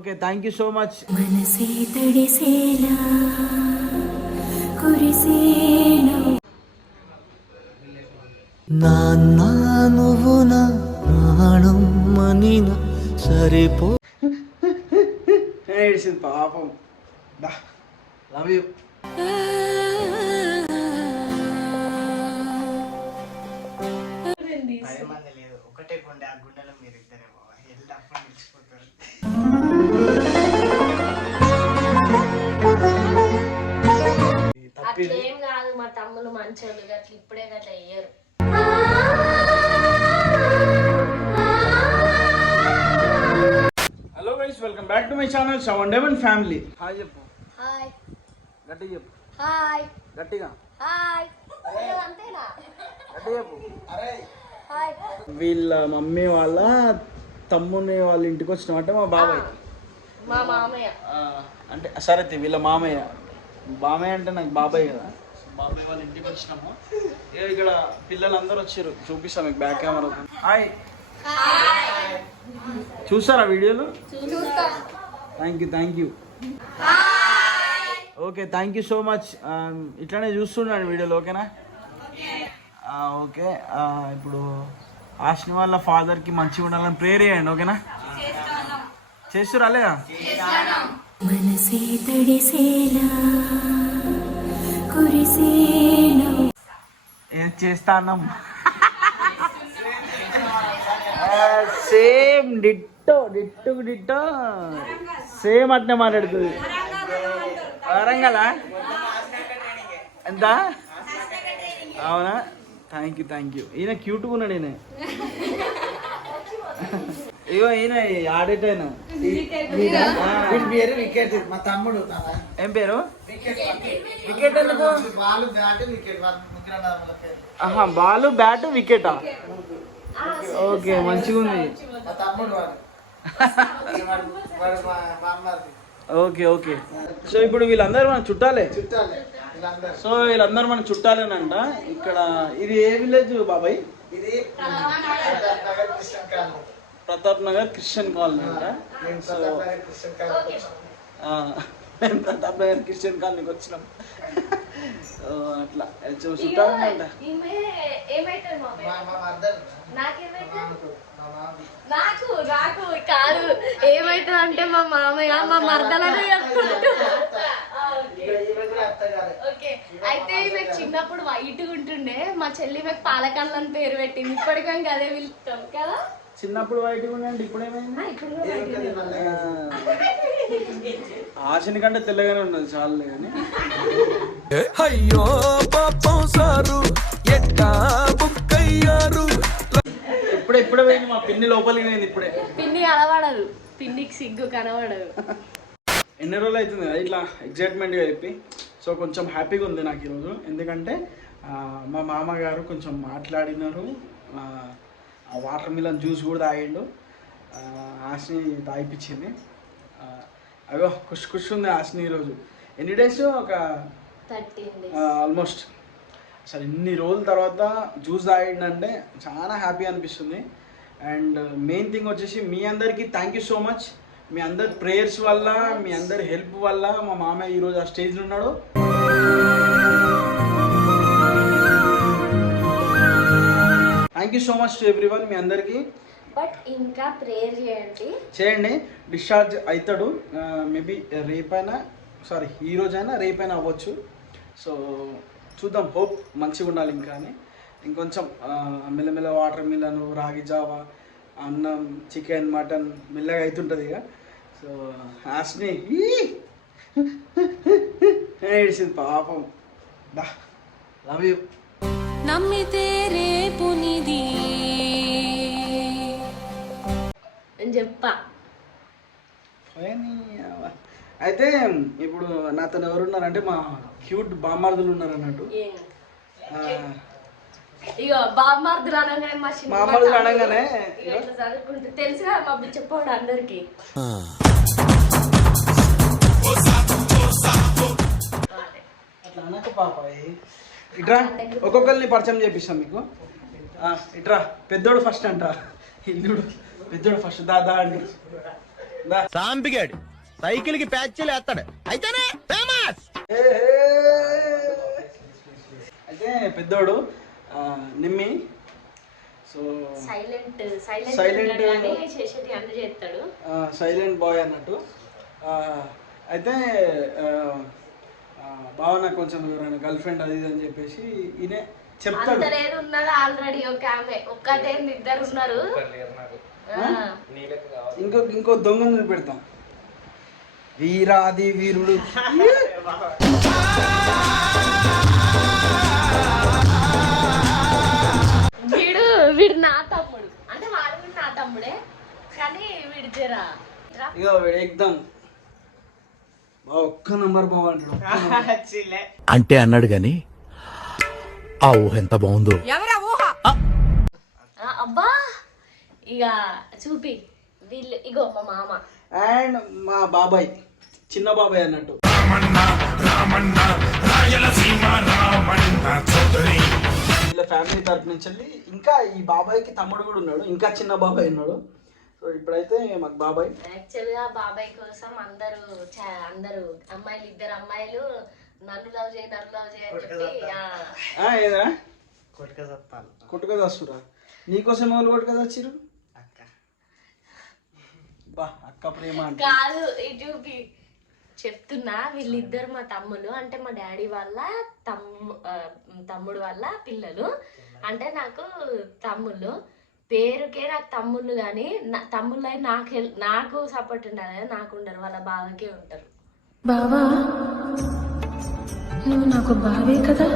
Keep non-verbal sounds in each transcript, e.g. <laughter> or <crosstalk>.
Okay thank you so much నాన్న నువ్వు నా ప్రాణం మనిన సరిపో ఏడిసింది పాపం లవ్ యూ లేదు. ఒకటే గుండె ఆ గుండెలో మీరు తమ్ముళ్ళు మంచోళ్ళు గట్ల ఇప్పుడే గట్ల అయ్యారు. Hello guys welcome back to my channel seven Deven family hi చెప్పు. హాయ్ గట్టిగా చెప్పు. హాయ్ గట్టిగా. హాయ్ అంతేనా? గట్టిగా చెప్పు. హాయ్ వీళ్ళ మమ్మీ వాళ్ళ తమ్ముని వాళ్ళ ఇంటికి వచ్చినామంటే మా బాబాయ్. మా మామయ్య. అంటే సరే తీ, వీళ్ళ మామయ్య. మామయ్య అంటే నాకు బాబాయ్ కదా. బాబాయ్ వాళ్ళ ఇంటికి వచ్చినాము. ఇక్కడ పిల్లలందరూ వచ్చారు. చూపిస్తాం మీకు బ్యాక్ కెమెరా హాయ్ చూస్తారా వీడియోలు? Thank you thank you okay thank you so much ఇట్లానే చూస్తున్నాను వీడియోలు ఓకేనా ఓకే ah, ah, ఇప్పుడు ఆశ్ని వాళ్ళ ఫాదర్కి మంచిగా ఉండాలని ప్రేర్ చేయండి ఓకేనా చేస్తురా లేదా? మనసే తడిసేలా కురిసేను ఏం చేస్తా అన్నాం same ditto ditto ditto. Same అట్నే మాట్లాడుతుంది. వరంగలా? ఎంత? అవునా? థ్యాంక్ యూ థ్యాంక్ యూ ఈయన క్యూట్గా ఉన్నాడు ఈయన. ఇగో ఈయన ఆడిట్ అయినా వీడి పేరు వికెట్ మా తమ్ముడు ఏం పేరు? వికెట్. ఎందుకు? బాల్ బ్యాట్ వికెట్ ఆహా బాల్ బ్యాట్ వికెటా ఓకే మంచిగా ఉంది. Okay okay. సో ఇప్పుడు వీళ్ళందరూ మన చుట్టాలే? సో వీళ్ళందరూ మన చుట్టాలేనంట. ఇక్కడ ఇది ఏ విలేజ్ బాబాయ్? ఇది ప్రతాప్ నగర్ క్రిస్టియన్ కాలనీ. అంట. సో మేము ప్రతాప్ నగర్ క్రిస్టియన్ కాలనీకి వచ్చినాం. అట్లా. ఈమె మామది నాకు నాకు కాదు. ఏమైతుంది అంటే మా మామయ్య మా మరదలను ఈమె అయితే ఈమెకు చిన్నప్పుడు వైట్ ఉంటుండే. మా చెల్లి మీకు పాలకల్లని పేరు పెట్టింది. ఇప్పటికీ అదే పిలుస్తాం కదా? చిన్నప్పుడు బయట ఉండండి. ఇప్పుడు ఏమైంది ఆశని కంటే తెల్లగానే ఉన్నది చాలులే కానీ అయ్యో పాపం సారు ఎట్టా బుక్కయ్యారు. ఇప్పుడే ఇప్పుడే పోయింది మా పిన్ని లోపలికి పోయింది ఇప్పుడే. పిన్ని కనబడదు. పిన్నికి సిగ్గు కనబడదు. ఎన్ని రోజులు అవుతుంది కదా ఇట్లా ఎగ్జైట్మెంట్గా చెప్పి. సో కొంచెం హ్యాపీగా ఉంది నాకు ఈరోజు. ఎందుకంటే మా మామగారు కొంచెం మాట్లాడినారు. వాటర్ మిలన్ జ్యూస్ కూడా తాగిండు. ఆ, ఆశని తాగిపించింది అగో ఖుష్ ఖుష్ ఉంది ఆశని ఈరోజు ఎన్ని డేస్ ఒక ఆల్మోస్ట్ అసలు ఇన్ని రోజుల తర్వాత జ్యూస్ తాగిండంటే చాలా హ్యాపీ అనిపిస్తుంది. అండ్ మెయిన్ థింగ్ వచ్చేసి మీ అందరికీ థ్యాంక్ యూ సో మచ్ మీ అందరి ప్రేయర్స్ వల్ల మీ అందరి హెల్ప్ వల్ల మా మామయ్య ఈరోజు ఆ స్టేజ్లో ఉన్నాడు. Thank you so much to everyone మీ అందరికీ. బట్ ఇంకా ప్రేయర్ చేయండి. చేయండి. డిశ్చార్జ్ అవుతాడు మేబీ రేపైనా సారీ ఈ రోజైనా రేపైనా అవ్వచ్చు. సో చూద్దాం. హోప్ మంచిగా ఉండాలి ఇంకా అని. ఇంకొంచెం మెల్లమెల్ల వాటర్ మిలను రాగి జావా అన్నం చికెన్ మటన్ మెల్లగా అవుతుంటుంది ఇక. సో హాస్ని <laughs> ఏడిసింది పాపం. దా. లవ్ యూ నమ్మితే రేపునిది అని చెప్పా. అయితే ఇప్పుడు నాతో ఎవరున్నారంటే మా క్యూట్ బామ్మార్దులు ఉన్నారు అన్నట్టు ఇగో బామ్మార్దులు అనగానే మా చిన్న బామ్మార్దులు అనగానే తెలుసుగా మా చెప్పాడు అందరికి. అట్లా అనక పాప ఇట్రా ఒక్కొక్కరిని పరిచయం చేపిస్తాం మీకు. ఆ, ఇట్రా పెద్దోడు ఫస్ట్ అంట ఇల్లుడు పెద్దోడు ఫస్ట్ దాదా దా. సాంపిగాడు సైకిల్కి ప్యాచ్లు వేస్తాడు. అయితేనే ఫేమస్. అయితే పెద్దోడు Nimmi. So silent silent silent boy అన్నట్టు. ఆ, అయితే నాకు కొంచెం ఎవరైనా గర్ల్ ఫ్రెండ్ అది ఇది అని చెప్పేసి ఈయన చెప్తాడు. ఏది ఉన్నది ఆల్రెడీ ఒక ఆమె. ఒక్కటే ఇద్దరు ఉన్నారు. ఇంకో ఇంకో దొంగను చూపెడతాం వీరాది వీరుడు. వీడు వీడు నా తమ్ముడు. అంటే వాడు కూడా నా తమ్ముడే కానీ వీడు జరా ఇక వీడు ఎగ్దాం. బావ ఒక్క నంబర్. <laughs> నంబర్. అంటే అన్నాడు గాని ఆ ఊహ ఎంత బాగుందో. అబ్బా! ఇక చూపి. వీళ్ళు ఇగో మా మామ. అండ్ మా బాబాయ్. చిన్న బాబాయ్ అన్నట్టు. వీళ్ళ ఫ్యామిలీ తరపు నుంచి వెళ్ళి ఇంకా ఈ బాబాయ్కి తమ్ముడు కూడా ఉన్నాడు. ఇంకా చిన్న బాబాయ్ ఉన్నాడు. సో ఇప్పుడైతే మాకు బాబాయ్. యాక్చువల్గా బాబాయ్ కోసం అందరూ చా- అందరూ అమ్మాయిలు ఇద్దరు అమ్మాయిలు నన్ను లవ్ చేయి నన్ను లవ్ చేయి అని చెప్పి ఆ, ఆ, ఏదిరా? కొట్టుక చప్పాలి కొట్టుక వస్తురా నీకోసం ఎవరు కొట్టుక వచ్చిరు అక్క. బా అక్క ప్రేమ అంటే. కాదు ఇటు చూపి చెప్తున్నా వీళ్ళిద్దరు మా తమ్ముళ్ళు అంటే మా డాడీ వాళ్ళ తమ్ము ఆ, తమ్ముడు వాళ్ళ పిల్లలు. అంటే నాకు తమ్ముళ్ళు. పేరుకే నాకు తమ్ముళ్ళు కానీ నా తమ్ముళ్ళు అయి నాకు హెల్- నాకు సపోర్ట్ ఉండాలి కదా నాకు ఉండరు వాళ్ళ బావకే ఉంటారు. బావా? నువ్వు నాకు బావే కదా?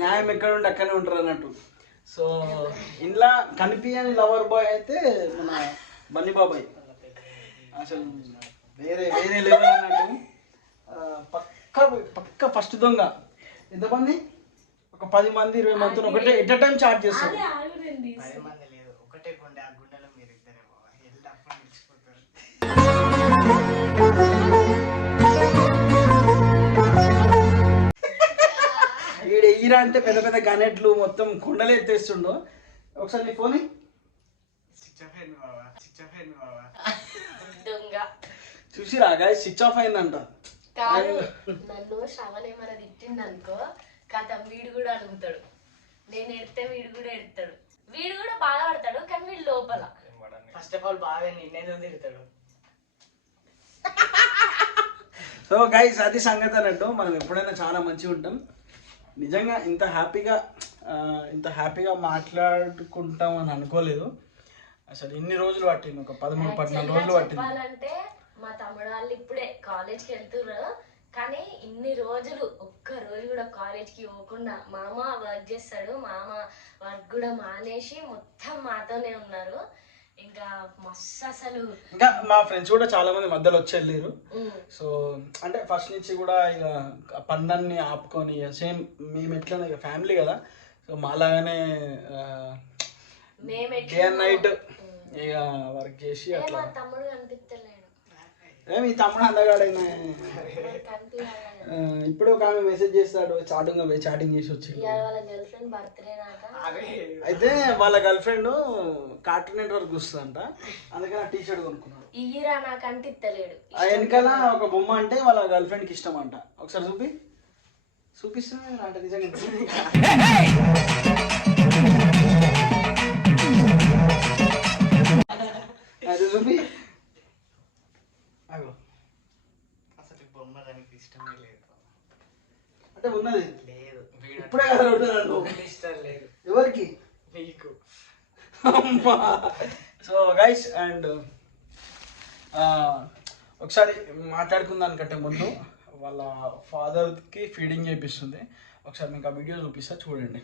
న్యాయం ఎక్కడ ఉంటే అక్కడనే ఉంటారు అన్నట్టు. సో ఇంట్లో కనిపించని లవర్ బాయ్ అయితే మన బన్నీ బాబాయ్. అసలు వేరే వేరే లెవెల్ అన్నట్టు. పక్క పక్క ఫస్ట్ దొంగ. ఎంతమంది ఒక పది మంది ఇరవై మందితో ఒకటే ఎట్ టైం చార్జ్ చేస్తారు పది మంది లేదు ఒకటే గుండె ఆ గుండెలో మీరు ఇద్దరే బాబా వెళ్ళి అప్పుడు నిలిచిపోతారు ఈడ ఈరా అంటే పెద్ద పెద్ద గనెట్లు మొత్తం కొండలు ఎత్తేస్తుండు. ఒకసారి నీ ఫోన్ స్విచ్ ఆఫ్ అయింది బాబా స్విచ్ ఆఫ్ అయింది బాబా దొంగ. చూసిరా గాయ స్విచ్ ఆఫ్ అయిందంట. కాదు నన్ను శ్రవణ్ ఏమైనా తిట్టింది అనుకో కథ వీడు కూడా అడుగుతాడు. నేను ఎడితే వీడు కూడా ఎడతాడు. వీడు కూడా బాగా పడతాడు కానీ వీడు లోపల. ఫస్ట్ ఆఫ్ ఆల్ బాగా నిన్నేదో తిరుగుతాడు సో గైస్ అది సంగతి అన్నట్టు మనం ఎప్పుడైనా చాలా మంచిగా ఉంటాం నిజంగా ఇంత హ్యాపీగా ఇంత హ్యాపీగా మాట్లాడుకుంటాం అని అనుకోలేదు. అసలు ఇన్ని రోజులు పట్టింది ఒక పదమూడు పద్నాలుగు రోజులు పట్టింది. చెప్పాలంటే మా తమ్ముడు వాళ్ళు ఇప్పుడే కాలేజ్కి వెళ్తుర్రు. కానీ ఇన్ని రోజులు ఒక్క రోజు కూడా కాలేజ్కి పోకుండా మామ వర్క్ చేస్తాడు. మామ వర్క్ కూడా మానేసి మొత్తం మాతోనే ఉన్నారు. ఇంకా మస్తు అసలు. ఇంకా మా ఫ్రెండ్స్ కూడా చాలా మంది మధ్యలో వచ్చి వెళ్ళారు సో అంటే ఫస్ట్ నుంచి కూడా ఇక పనులన్నీ ఆపుకొని సేమ్ మేము ఎట్లా ఇక ఫ్యామిలీ కదా. సో మాలాగానే డే అండ్ నైట్ ఇక వర్క్ చేసి అట్లా. తమ్ముడు కనిపించలేడు ఏ మీ తమ్ముడు అందగాడైనా ఆ, ఇప్పుడు ఒక ఆమె మెసేజ్ చేస్తాడు చాటింగ్ పోయి చాటింగ్ చేసి వచ్చి ఫ్రెండ్ అయితే వాళ్ళ గర్ల్ ఫ్రెండ్ కార్టూన్ నెట్వర్క్ చూస్తుందంట. అందుకని టీ షర్ట్ కొనుక్కున్నాడు. ఆ వెనకాల ఒక బొమ్మ అంటే వాళ్ళ గర్ల్ ఫ్రెండ్కి ఇష్టం అంట ఒకసారి చూపి. చూపిస్తున్నా అంటే నిజంగా అది చూపి. అగో అసలు బొమ్మ దానికి ఇష్టమే లేదు. అంటే ఉన్నది. లేదు. ఇప్పుడే కదా ఉంటున్నాడు ఇష్టం లేదు. ఎవరికి? నీకు. అమ్మా. సో గైస్ అండ్ ఒకసారి మాట్లాడుకుందానికంటే ముందు వాళ్ళ ఫాదర్కి ఫీడింగ్ చేపిస్తుంది. ఒకసారి మీకు ఆ వీడియో చూపిస్తా చూడండి.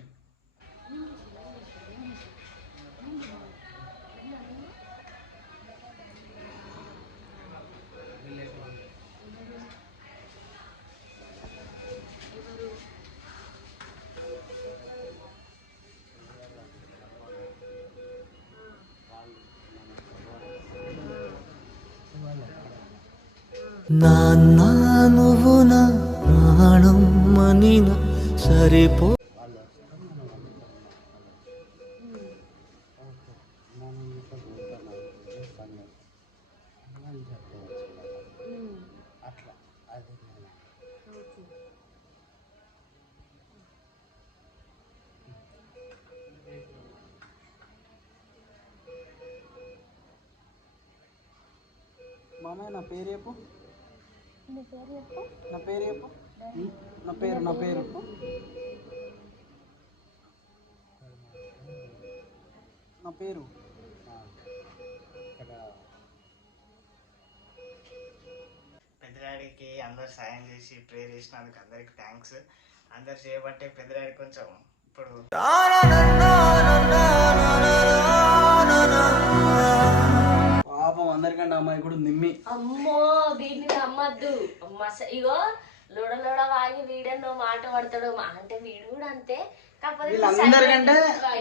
నాన్న నువ్వు నా ప్రాణం మనిన సరిపో మామయ్య నా పేరు నా పేరు చెప్పు? నా పేరు నా పేరు నా పేరు. పెద్దడాడికి అందరు సాయం చేసి ప్రేర్ చేసినందుకు అందరికి థ్యాంక్స్ అందరు చేయబట్టే పెద్దడాడి కొంచెం ఇప్పుడు పాపం అందరికంటే అమ్మాయి కూడా నిమ్మి. అమ్మో! వీడిని నమ్మద్దు. మస ఇగో లోడ లోడ వాగి వీడెన్నో మాట పడతాడు మా- అంటే వీడు కూడా అంతే. కాకపోతే వీళ్ళందరికంటే.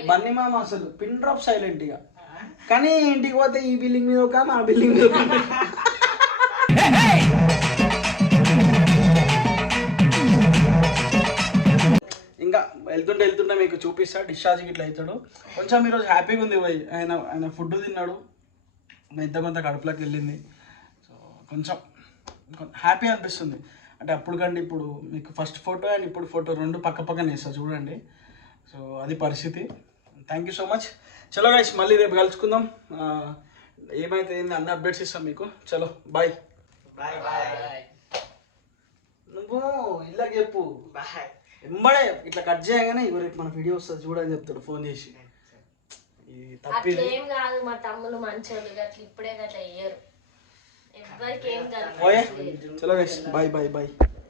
బన్నీ మామ అసలు పిన్ డ్రాప్ సైలెంట్ ఇక కానీ ఇంటికి పోతే ఈ బిల్డింగ్ మీద ఒక ఆ బిల్డింగ్ మీద ఇంకా వెళ్తుంటే వెళ్తుంటే మీకు చూపిస్తా డిశ్చార్జ్ ఇట్లా అవుతాడు. కొంచెం ఈరోజు హ్యాపీగా ఉంది ఆయన ఆయన ఫుడ్ తిన్నాడు. ఇంత కొంత కడుపులోకి వెళ్ళింది. కొంచెం హ్యాపీ అనిపిస్తుంది. అంటే అప్పుడు కంటే ఇప్పుడు మీకు ఫస్ట్ ఫోటో అండ్ ఇప్పుడు ఫోటో రెండు పక్క పక్కన వేస్తా చూడండి. సో అది పరిస్థితి. థ్యాంక్ యూ సో మచ్ చలో గైస్ మళ్ళీ రేపు కలుసుకుందాం. ఏమైతే ఏంది అన్ని అప్డేట్స్ ఇస్తాం మీకు. చలో బాయ్ బాయ్ బాయ్ నువ్వు ఇళ్ళకి చెప్పు. బాయ్ ఎంబడే ఇట్లా కట్ చేయగానే ఇగో రేపు మన వీడియో వస్తుంది చూడని చెప్తాడు ఫోన్ చేసి. అట్లేం కాదు మా తమ్ముళ్ళు మంచోళ్ళు గట్ల ఇప్పుడే గట్ల అయ్యారు ఎవ్వరికి ఏం కాదు పోయే చలో గైస్ బాయ్ బాయ్ బాయ్